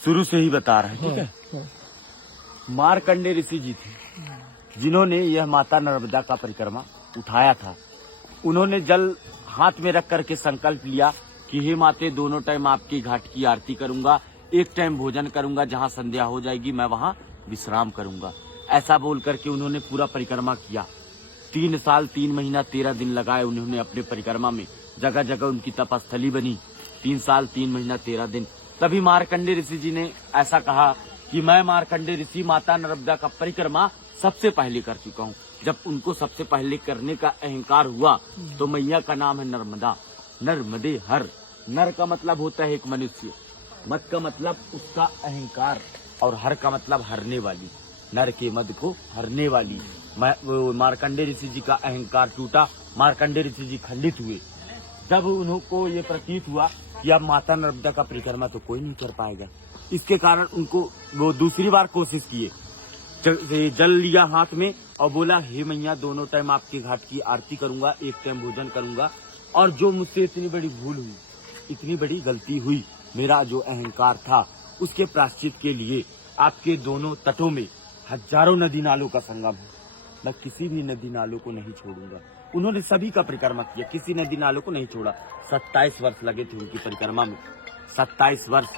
शुरू से ही बता रहे हैं, ठीक है। मार्कंडेय ऋषि जी थे जिन्होंने यह माता नर्मदा का परिक्रमा उठाया था। उन्होंने जल हाथ में रख करके संकल्प लिया कि हे माते, दोनों टाइम आपकी घाट की आरती करूंगा, एक टाइम भोजन करूंगा, जहां संध्या हो जाएगी मैं वहां विश्राम करूंगा। ऐसा बोल करके उन्होंने पूरा परिक्रमा किया। 3 साल 3 महीना 13 दिन लगाए उन्होंने अपने परिक्रमा में, जगह जगह उनकी तपस्थली बनी। 3 साल 3 महीना 13 दिन। तभी मार्कंडेय ऋषि जी ने ऐसा कहा कि मैं मार्कंडेय ऋषि माता नर्मदा का परिक्रमा सबसे पहले कर चुका हूँ। जब उनको सबसे पहले करने का अहंकार हुआ तो मैया का नाम है नर्मदा, नर्मदे हर। नर का मतलब होता है एक मनुष्य, मत का मतलब उसका अहंकार, और हर का मतलब हरने वाली, नर के मद को हरने वाली। मार्कंडेय ऋषि जी का अहंकार टूटा, मार्कंडेय ऋषि जी खंडित हुए। जब उनको ये प्रतीत हुआ कि अब माता नर्मदा का परिक्रमा तो कोई नहीं कर पाएगा, इसके कारण उनको वो दूसरी बार कोशिश किए। जल लिया हाथ में और बोला, हे मैया, दोनों टाइम आपके घाट की आरती करूंगा, एक टाइम भोजन करूंगा, और जो मुझसे इतनी बड़ी भूल हुई, इतनी बड़ी गलती हुई, मेरा जो अहंकार था, उसके प्रायश्चित के लिए आपके दोनों तटों में हजारों नदी नालों का संगम है, मैं किसी भी नदी नालों को नहीं छोड़ूंगा। उन्होंने सभी का परिक्रमा किया, किसी नदी नालों को नहीं छोड़ा। 27 वर्ष लगे थे उनकी परिक्रमा में, 27 वर्ष।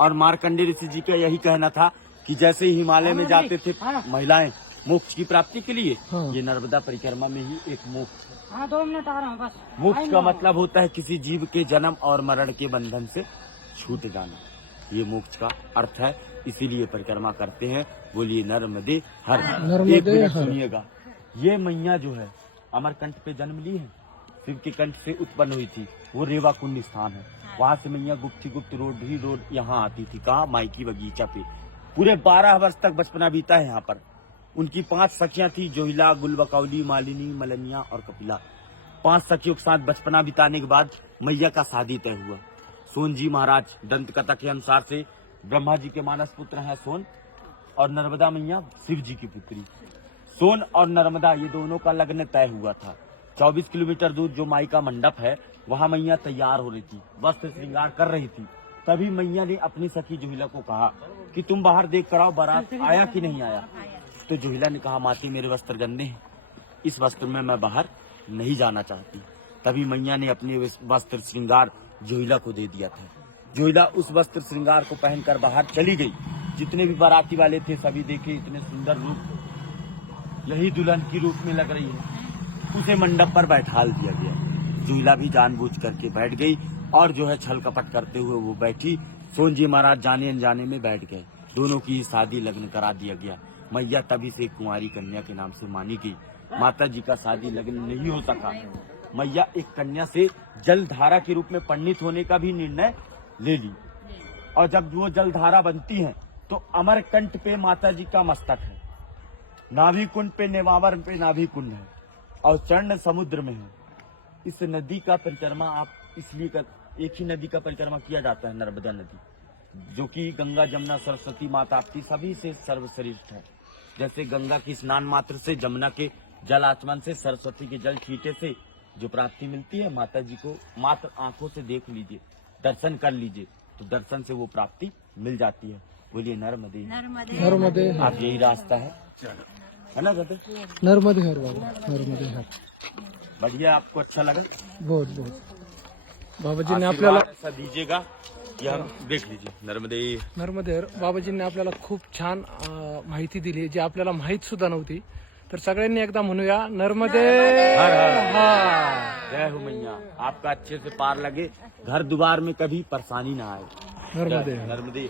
और मार्कंडेय ऋषि जी का यही कहना था कि जैसे हिमालय में जाते थे महिलाएं मोक्ष की प्राप्ति के लिए, ये नर्मदा परिक्रमा में ही एक मोक्ष है। 2 मिनट आ रहा हूँ बस। मोक्ष का मतलब होता है किसी जीव के जन्म और मरण के बंधन से छूट जाना, ये मोक्ष का अर्थ है। इसीलिए परिक्रमा करते हैं। बोलिए नर्मदे हर। एक मिनट सुनिएगा, ये मैया जो है अमरकंठ पे जन्म ली है, शिव के कंठ से उत्पन्न हुई थी। वो रेवा कुंड स्थान है, वहाँ से मैया गुप्त रोड यहाँ आती थी। कहाँ? माइकी बगीचा पे। पूरे 12 वर्ष तक बचपना बीता है यहाँ पर। उनकी 5 सखियां थी, जोहिला, गुलबकौली, मालिनी, मलनिया और कपिला। 5 सखियों के साथ बचपना बिताने के बाद मैया का शादी तय हुआ। सोन जी महाराज, दंत कथा के अनुसार से ब्रह्मा जी के मानस पुत्र हैं सोन, और नर्मदा मैया शिव जी की पुत्री। सोन और नर्मदा ये दोनों का लग्न तय हुआ था। 24 किलोमीटर दूर जो माई का मंडप है, वहाँ मैया तैयार हो रही थी, वस्त्र श्रृंगार कर रही थी। तभी मैया ने अपनी सखी जोहिला को कहा कि तुम बाहर देख कर आओ, बारात आया कि नहीं आया। तो जोहिला ने कहा, माती मेरे वस्त्र गंदे हैं, इस वस्त्र में मैं बाहर नहीं जाना चाहती। तभी मैया ने अपने वस्त्र श्रृंगार जोहिला को दे दिया था। जोहिला उस वस्त्र श्रृंगार को पहनकर बाहर चली गई। जितने भी बाराती वाले थे सभी देखे, इतने सुंदर रूप, यही दुल्हन की रूप में लग रही है। उसे मंडप पर बैठाल दिया गया। जोहिला भी जानबूझ करके बैठ गई, और जो है छल कपट करते हुए वो बैठी। सोन जी महाराज जाने अनजाने में बैठ गए। दोनों की शादी लग्न करा दिया गया। मैया तभी से कुंवारी कन्या के नाम से मानी गई। माता जी का शादी लग्न नहीं हो सका। मैया एक कन्या से जलधारा के रूप में पंडित होने का भी निर्णय ले ली, और जब वो जलधारा बनती है तो अमरकंठ पे माता जी का मस्तक है, नाभि कुंड पे, नेमावर पे नाभि कुंड है, और चरण समुद्र में है। इस नदी का परिक्रमा आप इसलिए एक ही नदी का परिक्रमा किया जाता है, नर्मदा नदी, जो कि गंगा, जमुना, सरस्वती माता आपकी सभी से सर्वश्रेष्ठ है। जैसे गंगा की स्नान मात्र से, जमुना के जल आचमन से, सरस्वती के जल छींटे से जो प्राप्ति मिलती है, माता जी को मात्र आंखों से देख लीजिए, दर्शन कर लीजिए, तो दर्शन से वो प्राप्ति मिल जाती है। बोलिए नर्मदे नर्मदे। आप, यही रास्ता है ना दादा? नर्मदे हर बाबा, नर्मदे हर। बढ़िया, आपको अच्छा लगा? बहुत बहुत। बाबाजींनी आपल्याला ऐसा दीजिएगा कि हम देख लीजिए। नर्मदे हर बाबाजींनी आपल्याला खूप छान माहिती दिली, जी आपल्याला माहित सुद्धा नव्हती। तर सगळ्यांनी एकदा म्हणूया, नर्मदे हर हर। जय हो मैया, आपका अच्छे से पार लगे, घर द्वार में कभी परेशानी ना आए। नर्मदे। नर्मदे।